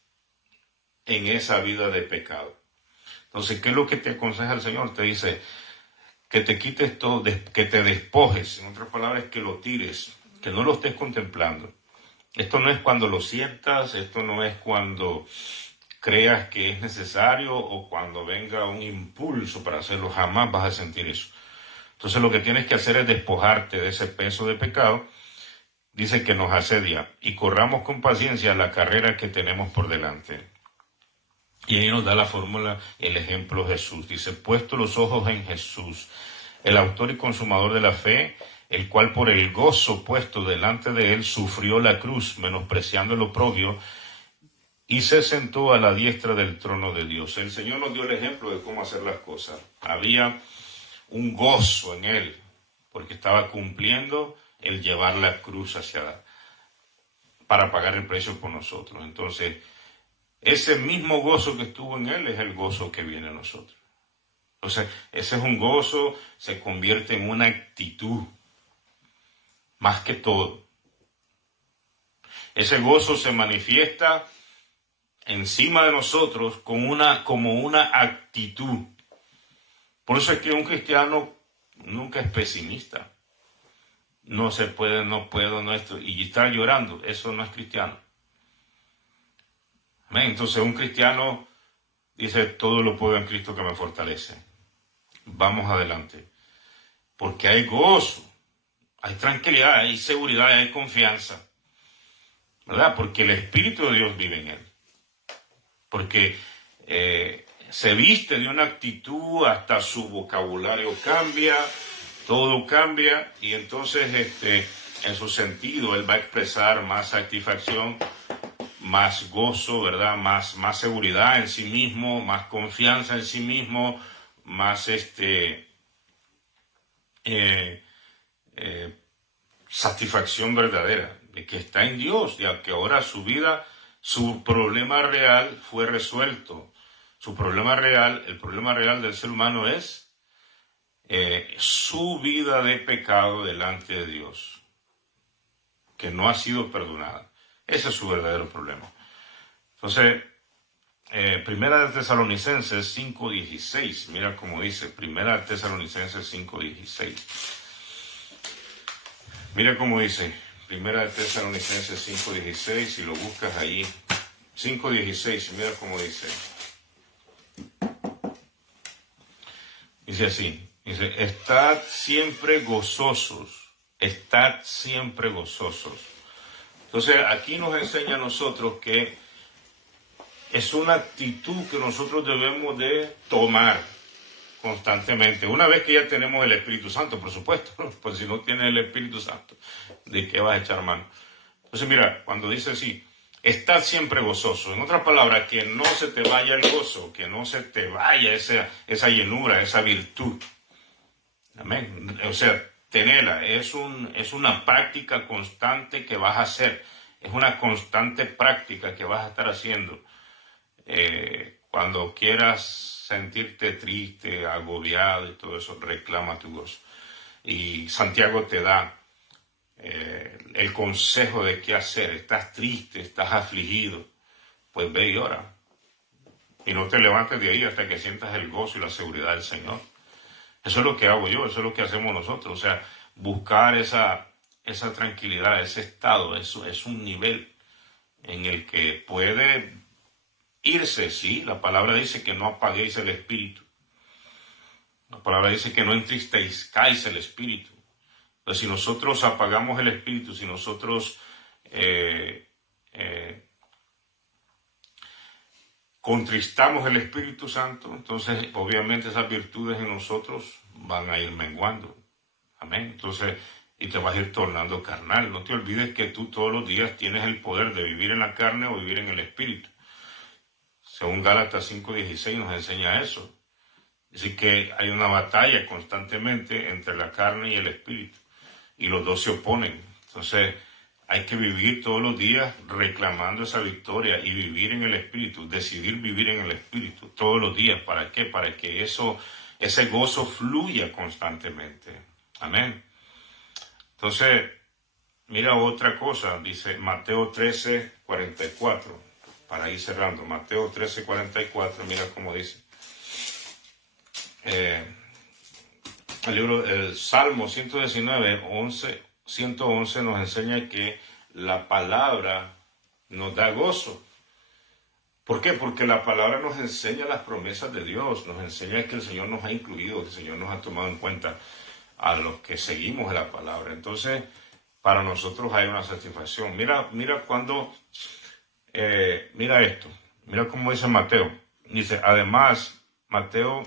en esa vida de pecado. Entonces, ¿qué es lo que te aconseja el Señor? Te dice que te quites todo, que te despojes, en otras palabras, que lo tires, que no lo estés contemplando. Esto no es cuando lo sientas, esto no es cuando creas que es necesario o cuando venga un impulso para hacerlo, jamás vas a sentir eso. Entonces lo que tienes que hacer es despojarte de ese peso de pecado, dice que nos asedia, y corramos con paciencia la carrera que tenemos por delante. Y ahí nos da la fórmula, el ejemplo Jesús. Dice, puesto los ojos en Jesús, el autor y consumador de la fe, el cual por el gozo puesto delante de él sufrió la cruz, menospreciando el oprobio, y se sentó a la diestra del trono de Dios. El Señor nos dio el ejemplo de cómo hacer las cosas. Había un gozo en él, porque estaba cumpliendo el llevar la cruz para pagar el precio por nosotros. Entonces, ese mismo gozo que estuvo en él es el gozo que viene a nosotros. Entonces, ese es un gozo, se convierte en una actitud, más que todo. Ese gozo se manifiesta encima de nosotros como una actitud. Por eso es que un cristiano nunca es pesimista. No se puede, no puedo, no esto, y estar llorando, eso no es cristiano. Amén. Entonces un cristiano dice, todo lo puedo en Cristo que me fortalece. Vamos adelante. Porque hay gozo, hay tranquilidad, hay seguridad, hay confianza. ¿Verdad? Porque el Espíritu de Dios vive en él. Porque se viste de una actitud, hasta su vocabulario cambia, todo cambia, y entonces en su sentido él va a expresar más satisfacción, más gozo, ¿verdad? Más seguridad en sí mismo, más confianza en sí mismo, más satisfacción verdadera de que está en Dios, de que ahora su vida, su problema real fue resuelto. Su problema real, el problema real del ser humano es su vida de pecado delante de Dios, que no ha sido perdonada. Ese es su verdadero problema. Entonces, Primera de Tesalonicenses 5:16, mira cómo dice, Primera de Tesalonicenses 5:16. Mira cómo dice, Primera de Tesalonicenses 5:16, si lo buscas allí, 5:16, mira cómo dice. Dice así, dice, estad siempre gozosos, estad siempre gozosos. Entonces, aquí nos enseña a nosotros que es una actitud que nosotros debemos de tomar constantemente. Una vez que ya tenemos el Espíritu Santo, por supuesto, pues si no tienes el Espíritu Santo, ¿de qué vas a echar mano? Entonces mira, cuando dice así, estad siempre gozoso. En otras palabras, que no se te vaya el gozo, que no se te vaya esa llenura, esa virtud. Amén. O sea, tenerla es una práctica constante que vas a hacer. Es una constante práctica que vas a estar haciendo. Cuando quieras sentirte triste, agobiado y todo eso, reclama tu gozo. Y Santiago te da el consejo de qué hacer. Estás triste, estás afligido, pues ve y ora. Y no te levantes de ahí hasta que sientas el gozo y la seguridad del Señor. Eso es lo que hago yo, eso es lo que hacemos nosotros. O sea, buscar esa tranquilidad, ese estado, eso es un nivel en el que puede irse, sí. La palabra dice que no apaguéis el espíritu. La palabra dice que no entristezcáis el espíritu. Entonces, si nosotros apagamos el espíritu, si nosotros contristamos el Espíritu Santo, entonces obviamente esas virtudes en nosotros van a ir menguando. Amén. Entonces, y te vas a ir tornando carnal. No te olvides que tú todos los días tienes el poder de vivir en la carne o vivir en el Espíritu. Según Gálatas 5:16 nos enseña eso. Así que hay una batalla constantemente entre la carne y el Espíritu. Y los dos se oponen. Entonces, hay que vivir todos los días reclamando esa victoria y vivir en el Espíritu, decidir vivir en el Espíritu todos los días. ¿Para qué? Para que ese gozo fluya constantemente. Amén. Entonces, mira otra cosa, dice Mateo 13:44, para ir cerrando. Mateo 13:44, mira cómo dice. El Salmo 111 nos enseña que la palabra nos da gozo. ¿Por qué? Porque la palabra nos enseña las promesas de Dios, nos enseña que el Señor nos ha incluido, que el Señor nos ha tomado en cuenta a los que seguimos la palabra. Entonces, para nosotros hay una satisfacción. Mira cuando, mira esto, mira cómo dice Mateo. Dice, además, Mateo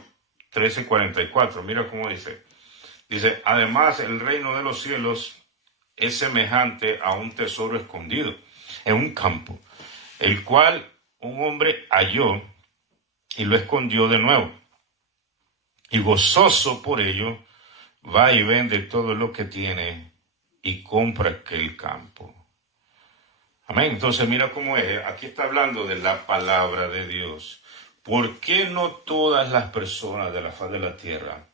13:44, mira cómo dice. Dice, además el reino de los cielos es semejante a un tesoro escondido en un campo, el cual un hombre halló y lo escondió de nuevo. Y gozoso por ello, va y vende todo lo que tiene y compra aquel campo. Amén. Entonces mira cómo es. Aquí está hablando de la palabra de Dios. ¿Por qué no todas las personas de la faz de la tierra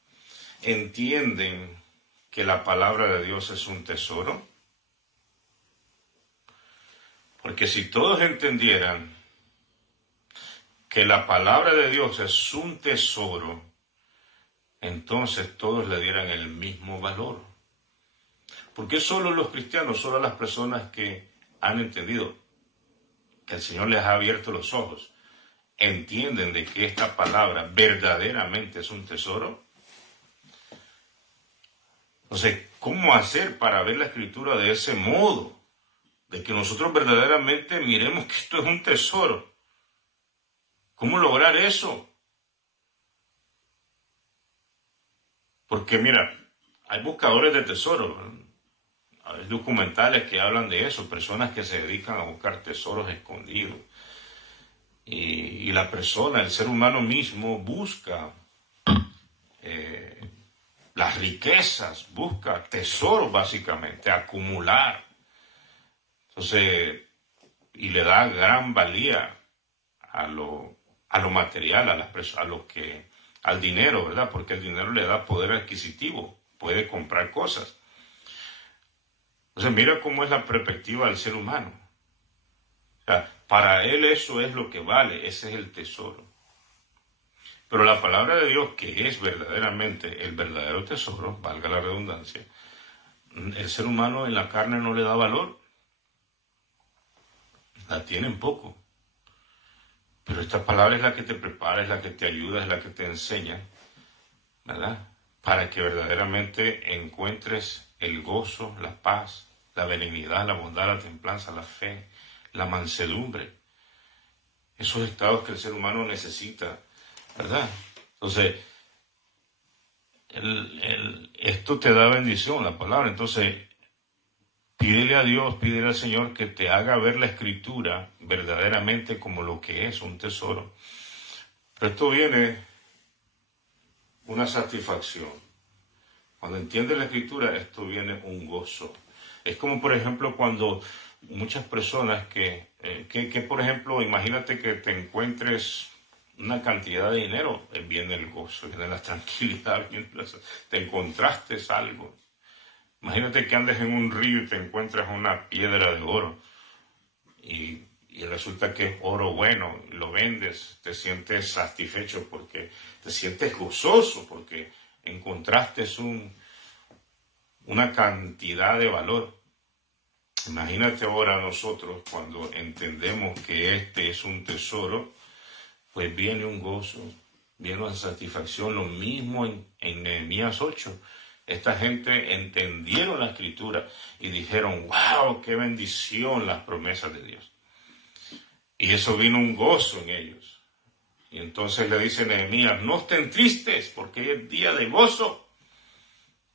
entienden que la palabra de Dios es un tesoro? Porque si todos entendieran que la palabra de Dios es un tesoro, entonces todos le dieran el mismo valor. Porque solo los cristianos, solo las personas que han entendido que el Señor les ha abierto los ojos, entienden de que esta palabra verdaderamente es un tesoro. Entonces, ¿cómo hacer para ver la Escritura de ese modo? De que nosotros verdaderamente miremos que esto es un tesoro. ¿Cómo lograr eso? Porque mira, hay buscadores de tesoros. Hay documentales que hablan de eso, personas que se dedican a buscar tesoros escondidos. Y la persona, el ser humano mismo, busca las riquezas, busca tesoros básicamente, acumular. Entonces, y le da gran valía a lo material, al dinero, ¿verdad? Porque el dinero le da poder adquisitivo, puede comprar cosas. Entonces, mira cómo es la perspectiva del ser humano. O sea, para él eso es lo que vale, ese es el tesoro. Pero la palabra de Dios, que es verdaderamente el verdadero tesoro, valga la redundancia, el ser humano en la carne no le da valor. La tienen poco. Pero esta palabra es la que te prepara, es la que te ayuda, es la que te enseña, ¿verdad? Para que verdaderamente encuentres el gozo, la paz, la benignidad, la bondad, la templanza, la fe, la mansedumbre. esos estados que el ser humano necesita, ¿verdad? Entonces, esto te da bendición, la palabra. Entonces, pídele a Dios, pídele al Señor que te haga ver la Escritura verdaderamente como lo que es, un tesoro. Pero esto viene una satisfacción. Cuando entiendes la Escritura, esto viene un gozo. Es como, por ejemplo, cuando muchas personas que por ejemplo, imagínate que te encuentres una cantidad de dinero, viene el gozo, viene la tranquilidad, te encontraste algo. Imagínate que andes en un río y te encuentras una piedra de oro y resulta que es oro bueno, lo vendes, te sientes satisfecho porque te sientes gozoso porque encontraste una cantidad de valor. Imagínate ahora nosotros cuando entendemos que este es un tesoro, pues viene un gozo, viene una satisfacción. Lo mismo en Nehemías 8. Esta gente entendieron la Escritura y dijeron, wow, qué bendición las promesas de Dios. Y eso vino un gozo en ellos. Y entonces le dice Nehemías, no estén tristes porque hoy es día de gozo,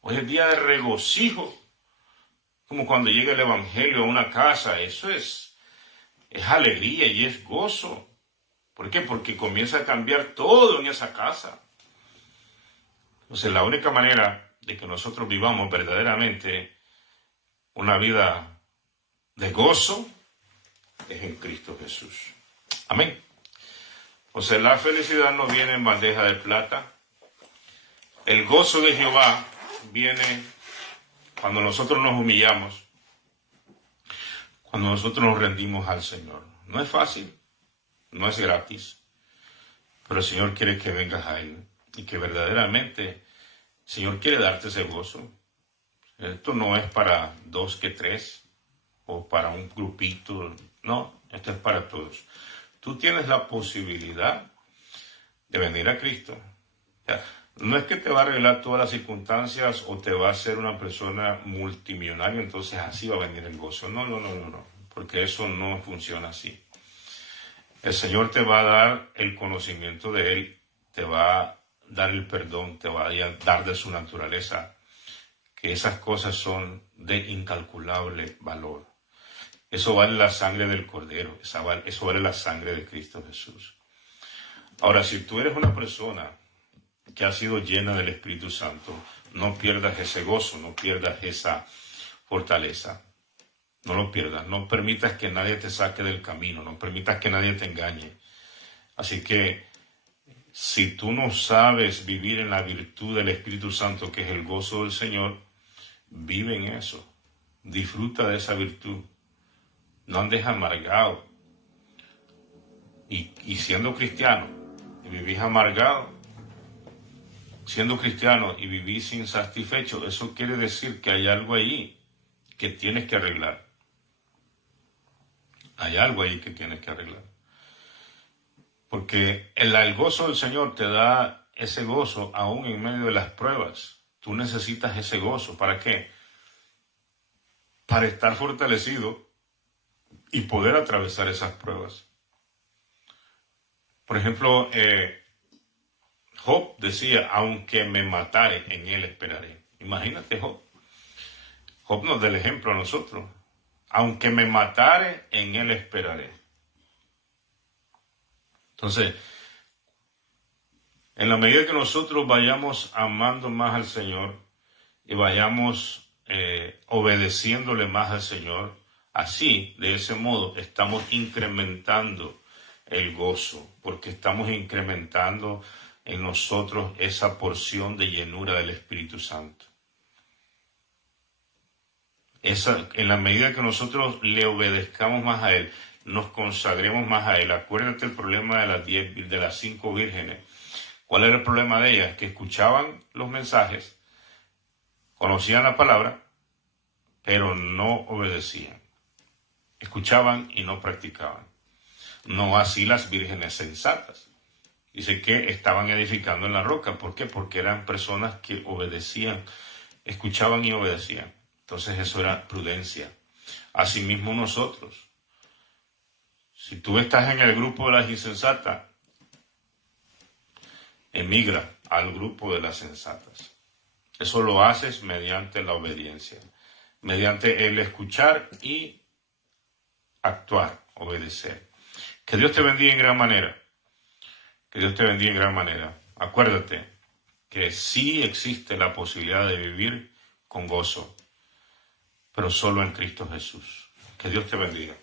hoy es día de regocijo. Como cuando llega el Evangelio a una casa, eso es alegría y es gozo. ¿Por qué? Porque comienza a cambiar todo en esa casa. Entonces, la única manera de que nosotros vivamos verdaderamente una vida de gozo es en Cristo Jesús. Amén. O sea, la felicidad no viene en bandeja de plata. El gozo de Jehová viene cuando nosotros nos humillamos, cuando nosotros nos rendimos al Señor. No es fácil, no es gratis, pero el Señor quiere que vengas a Él y que verdaderamente el Señor quiere darte ese gozo. Esto no es para 2 que 3 o para un grupito, no, esto es para todos. Tú tienes la posibilidad de venir a Cristo. O sea, no es que te va a arreglar todas las circunstancias o te va a hacer una persona multimillonaria, entonces así va a venir el gozo. No, porque eso no funciona así. El Señor te va a dar el conocimiento de Él, te va a dar el perdón, te va a dar de su naturaleza, que esas cosas son de incalculable valor. Eso vale la sangre del Cordero, eso vale la sangre de Cristo Jesús. Ahora, si tú eres una persona que ha sido llena del Espíritu Santo, no pierdas ese gozo, no pierdas esa fortaleza. No lo pierdas, no permitas que nadie te saque del camino, no permitas que nadie te engañe. Así que si tú no sabes vivir en la virtud del Espíritu Santo, que es el gozo del Señor, vive en eso, disfruta de esa virtud, no andes amargado. Y siendo cristiano, y vivís amargado, siendo cristiano y vivís insatisfecho, eso quiere decir que hay algo allí que tienes que arreglar. Hay algo ahí que tienes que arreglar. Porque el gozo del Señor te da ese gozo aún en medio de las pruebas. Tú necesitas ese gozo. ¿Para qué? Para estar fortalecido y poder atravesar esas pruebas. Por ejemplo, Job decía, aunque me matare, en él esperaré. Imagínate Job. Job nos da el ejemplo a nosotros. Aunque me matare, en él esperaré. Entonces, en la medida que nosotros vayamos amando más al Señor y vayamos obedeciéndole más al Señor, así, de ese modo, estamos incrementando el gozo, porque estamos incrementando en nosotros esa porción de llenura del Espíritu Santo. En la medida que nosotros le obedezcamos más a Él, nos consagremos más a Él. Acuérdate el problema de las 5 vírgenes. ¿Cuál era el problema de ellas? Que escuchaban los mensajes, conocían la palabra, pero no obedecían. Escuchaban y no practicaban. No así las vírgenes sensatas. Dice que estaban edificando en la roca. ¿Por qué? Porque eran personas que obedecían, escuchaban y obedecían. Entonces eso era prudencia. Asimismo nosotros, Si tú estás en el grupo de las insensatas, emigra al grupo de las sensatas. Eso lo haces mediante la obediencia, mediante el escuchar y actuar, obedecer. Que Dios te bendiga en gran manera. Que Dios te bendiga en gran manera. Acuérdate que sí existe la posibilidad de vivir con gozo, pero solo en Cristo Jesús. Que Dios te bendiga.